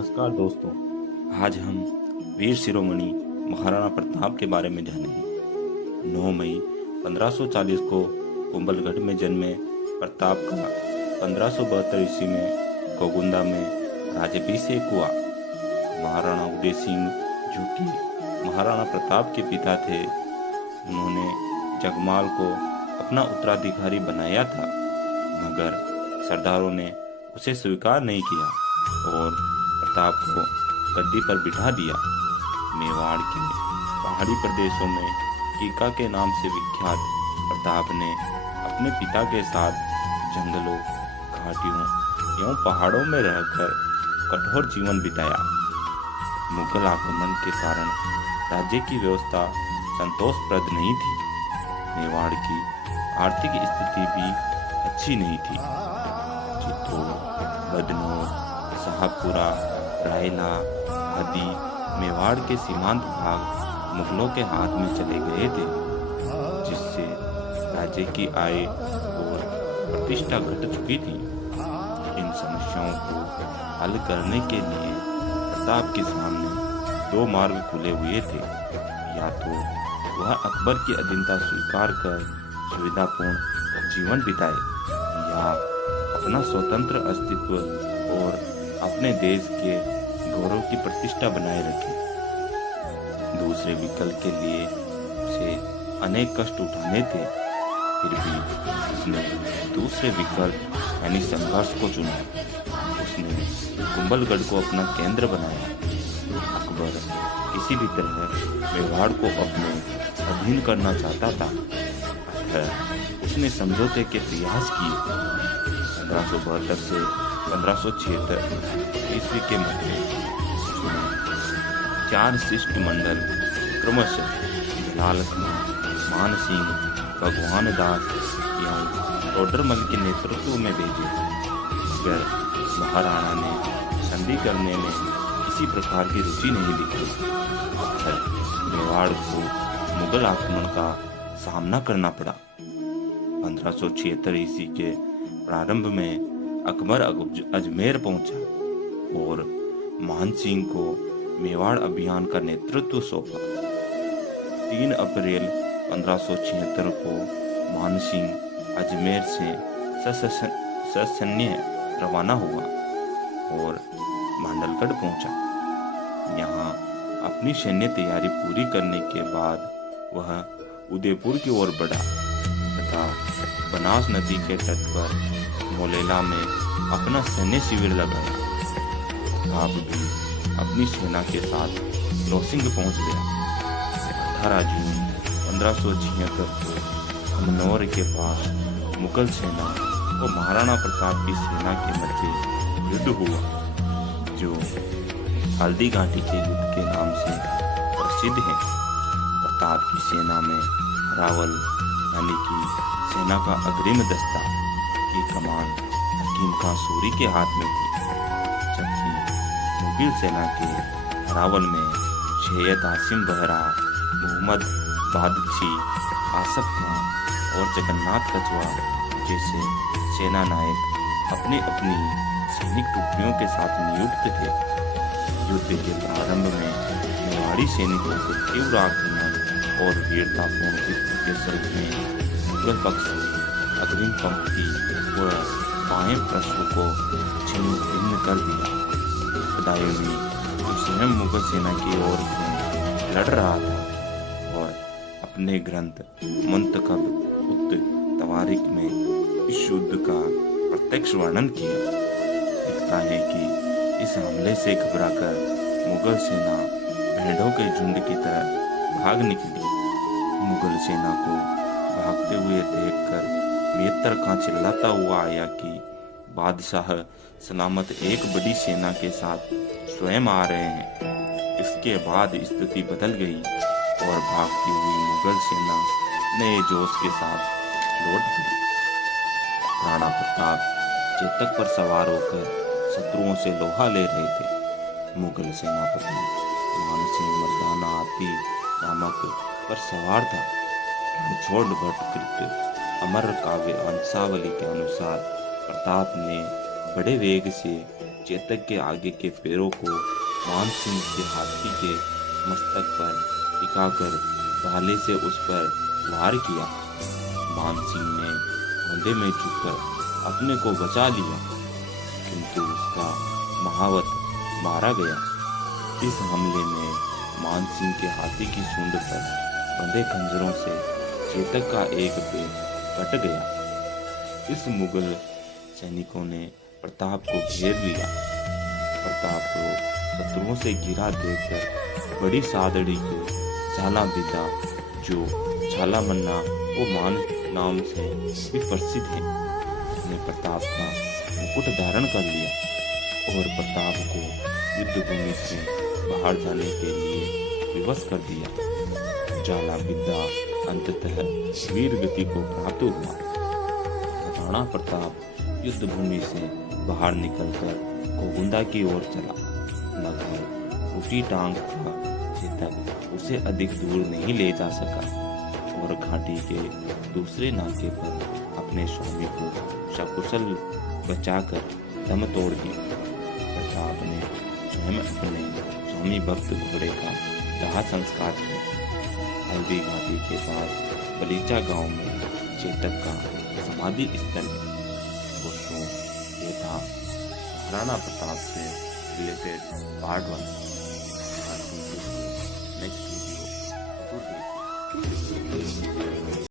नमस्कार दोस्तों। आज हम वीर शिरोमणि महाराणा प्रताप के बारे में जानेंगे। 9 मई 1540 को कुंभलगढ़ में जन्मे प्रताप का 1572 ईस्वी में गोगुंदा में राज्याभिषेक हुआ। महाराणा उदय सिंह जो कि महाराणा प्रताप के पिता थे, उन्होंने जगमाल को अपना उत्तराधिकारी बनाया था, मगर सरदारों ने उसे स्वीकार नहीं किया और प्रताप को गद्दी पर बिठा दिया। मेवाड़ के पहाड़ी प्रदेशों में टीका के नाम से विख्यात प्रताप ने अपने पिता के साथ जंगलों, घाटियों एवं पहाड़ों में रहकर कठोर जीवन बिताया। मुगल आक्रमण के कारण राज्य की व्यवस्था संतोषप्रद नहीं थी। मेवाड़ की आर्थिक स्थिति भी अच्छी नहीं थी। चित्तौड़, बदनौर, शाहपुरा, रायला आदि मेवाड़ के सीमांत भाग मुगलों के हाथ में चले गए थे, जिससे राज्य की आय और प्रतिष्ठा घट चुकी थी। इन समस्याओं को हल करने के लिए प्रताप के सामने 2 मार्ग खुले हुए थे। या तो वह अकबर की अधीनता स्वीकार कर सुविधापूर्ण जीवन बिताए, या अपना स्वतंत्र अस्तित्व और अपने देश के गौरव की प्रतिष्ठा बनाए रखे। दूसरे विकल्प के लिए उसे अनेक कष्ट उठाने थे, फिर भी उसने दूसरे विकल्प यानी संघर्ष को चुना। उसने कुंभलगढ़ को अपना केंद्र बनाया। अकबर किसी भी तरह मेवाड़ को अपने अधीन करना चाहता था। उसने समझौते के प्रयास किए। 1572 से 1576 ईस्वी के मध्य उसने 4 शिष्टमंडल क्रमशः जलाल खान, मान सिंह, भगवान दास एवं टोडरमल के नेतृत्व में भेजे, मगर महाराणा ने संधि करने में किसी प्रकार की रुचि नहीं दिखाई। मेवाड़ को मुगल आक्रमण का सामना करना पड़ा। 1576 ईस्वी के प्रारंभ में अकबर अजमेर पहुंचा और मान सिंह को मेवाड़ अभियान का नेतृत्व सौंपा। 3 अप्रैल 1576 को मान सिंह अजमेर से ससैन्य रवाना हुआ और मांडलगढ़ पहुंचा। यहाँ अपनी सैन्य तैयारी पूरी करने के बाद वह उदयपुर की ओर बढ़ा तथा बनास नदी के तट पर मोलेला में अपना सैन्य शिविर लगाया। प्रताप भी अपनी सेना के साथ लोसिंग पहुंच गया। 18 जून 1576 को अमनौर के पास मुगल सेना और महाराणा प्रताप की सेना के मध्य युद्ध हुआ, जो हल्दी घाटी के युद्ध के नाम से प्रसिद्ध है। प्रताप की सेना में रावल यानी कि सेना का अग्रिम दस्ता की कमान हकीम खां सूरी के हाथ में थी, जबकि मुगल सेना के रावल में सैयद आसिम बहरा, मोहम्मद बादशी, आसफ खां और जगन्नाथ कछवा जैसे सेना नायक अपनी अपनी सैनिक टुकड़ियों के साथ नियुक्त थे। युद्ध के प्रारंभ में मेवाड़ी सैनिकों के तीव्र आक्रमण और वीरतापूर्ण युद्ध के स्वरूप में मुगल पक्ष अग्रिम पंक्ति व बाएं प्रश्न को छिन्न भिन्न कर दिया। बदायूं जो स्वयं मुगल सेना की ओर से लड़ रहा था और अपने ग्रंथ मुंतखब उत तवारीख में इस युद्ध का प्रत्यक्ष वर्णन किया। दिखता है कि इस हमले से घबराकर मुगल सेना भेड़ों के झुंड की तरह भाग निकली। मुगल सेना को भागते हुए देखकर मेहतर खां चिल्लाता हुआ आया कि बादशाह सलामत एक बड़ी सेना के साथ स्वयं आ रहे हैं। इसके बाद स्थिति बदल गई और भागती हुई मुगल सेना नए जोश के साथ लौट गई। राणा प्रताप चेतक पर सवार होकर शत्रुओं से लोहा ले रहे थे। मुगल सेनापति मान सिंह मर्दाना आदि नामक पर सवार था। रणछोड़ भट्ट अमर काव्य अंशावली के अनुसार प्रताप ने बड़े वेग से चेतक के आगे के पैरों को मान सिंह के हाथी के मस्तक पर टिकाकर भाले से उस पर वार किया। मान सिंह ने धोंधे में झुककर अपने को बचा लिया, किंतु उसका महावत मारा गया। इस हमले में मान सिंह के हाथी की सूंड पर बंधे खंजरों से चेतक का एक पैर कट गया। इस मुगल सैनिकों ने प्रताप को घेर लिया। प्रताप को शत्रुओं से घिरा देखकर बड़ी सादड़ी के झाला बिदा, जो झाला मन्ना वो मान नाम से भी प्रसिद्ध है, ने प्रताप का मुकुट धारण कर लिया और प्रताप को युद्ध भूमि से बाहर जाने के लिए विवश कर दिया। झाला बिदा अंततः वीर गति को प्राप्त हुआ। राणा प्रताप युद्ध भूमि से बाहर निकलकर गोगुंदा की ओर चला, मगर टूटी टांग का चेतक उसे अधिक दूर नहीं ले जा सका और घाटी के दूसरे नाके पर अपने स्वामी को सकुशल बचाकर दम तोड़ दिया। प्रताप ने स्वयं अपने स्वामी भक्त घोड़े का दाह संस्कार किया। हल्दी घाटी के पास बलीचा गांव में चेतक का समाधि स्थल है। दोस्तों, ये था महाराणा प्रताप से रिलेटेड पार्ट 1।